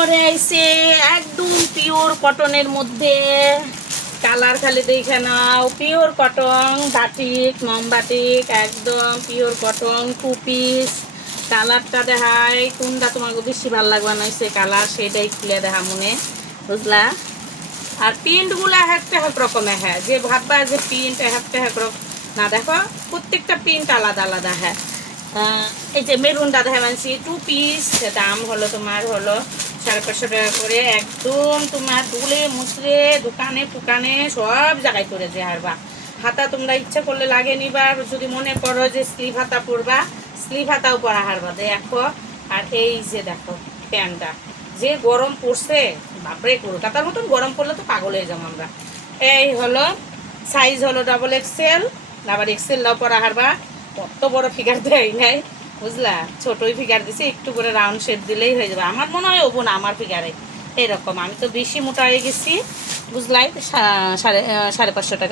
এরপরে আইছে একদম পিওর কটনের মধ্যে, কালার খালি দেখে নাও, পিওর কটন বাটিক, মম বাটিক, একদম পিওর কটন 2 পিস। কালারটা দেখায় কোনটা তোমার বেশি ভালো লাগবে না, সে কালার সেটাই খুলে দেখা মনে, বুঝলা। আর প্রিন্টগুলো একটা এক রকমের, হ্যাঁ, যে ভাববা যে প্রিন্ট একটা এক রকম না, দেখো প্রত্যেকটা প্রিন্ট আলাদা আলাদা। হ্যাঁ, এই যে মেরুনটা দেখা মানছি 2 পিস, দাম হলো তোমার হলো 550 টাকা করে। একদম তোমার দুলে মুসরে দোকানে টুকানে সব জায়গায় করে যে হারবা। হাতা তোমরা ইচ্ছা করলে লাগে নিবা, যদি মনে করো যে স্লিভ হাতা পরবা, স্লিভ হাতাও পরা হারবা দেখো। আর এই যে দেখো প্যান্টটা, যে গরম পড়ছে বাপরে, কলকাতার মতন গরম পড়লে তো পাগল হয়ে যাবো আমরা। এই হলো সাইজ হলো ডাবল এক্সেল, আবার এক্সেলটাও পরা হারবা। কত বড় ফিগার দেয় নাই, বুঝলা, ছোটই ফিগার দিছে, একটু করে রাউন্ড শেপ দিলেই হয়ে যাবে। আমার মনে হয় ওবো না আমার ফিগারে এরকম, আমি তো বেশি মোটা হয়ে গেছি, বুঝলাই। 550 টাকা।